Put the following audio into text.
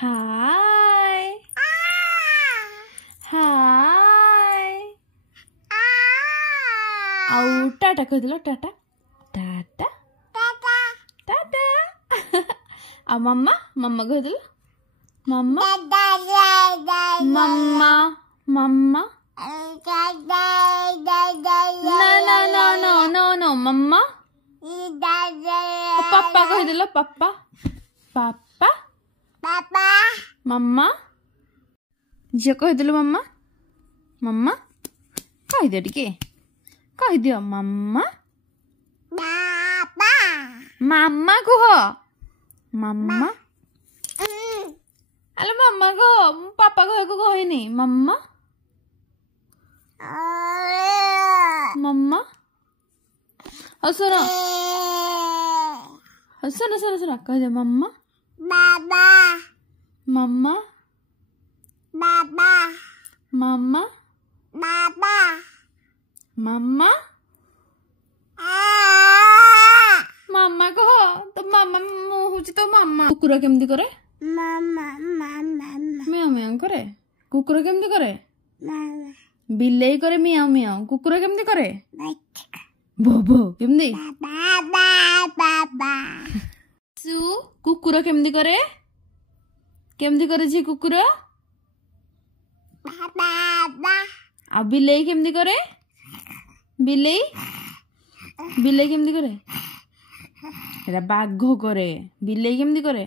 हाय हाय आउ टाटा कह दिलो टाटा टाटा टाटा आ मम्मा मम्मा कह दिलो मम्मा मम्मा मम्मा ना ना ना नो नो नो मम्मा पापा कह दिलो पापा पापा पापा मम्मा झियो कह दिलो मम्मा मम्मा कह दियो टिके कह दियो मम्मा पापा मम्मा कह मम्मा अरे मम्मा कह पापा कह को कहनी मम्मा मम्मा सुनो सुनो सुनो सुनो कह दियो मम्मा बाबा मम्मा बाबा मम्मा बाबा मम्मा मम्मा कह तो मम्मा मुँह तो मम्मा कुकुर केमती करे मम्मा मम्मा म्याऊ म्याऊ करे कुकुर केमती करे बिलेई करे मियाऊ मियाऊ कुकुर केमती करे भो भो केमती बाबा बाबा सु कुकुर केमती करे जी कुकुर बाबा आ बिलेई केमती करे बिलेई बिलेई केमती करे एरा बाघ करे बिलेई केमती करे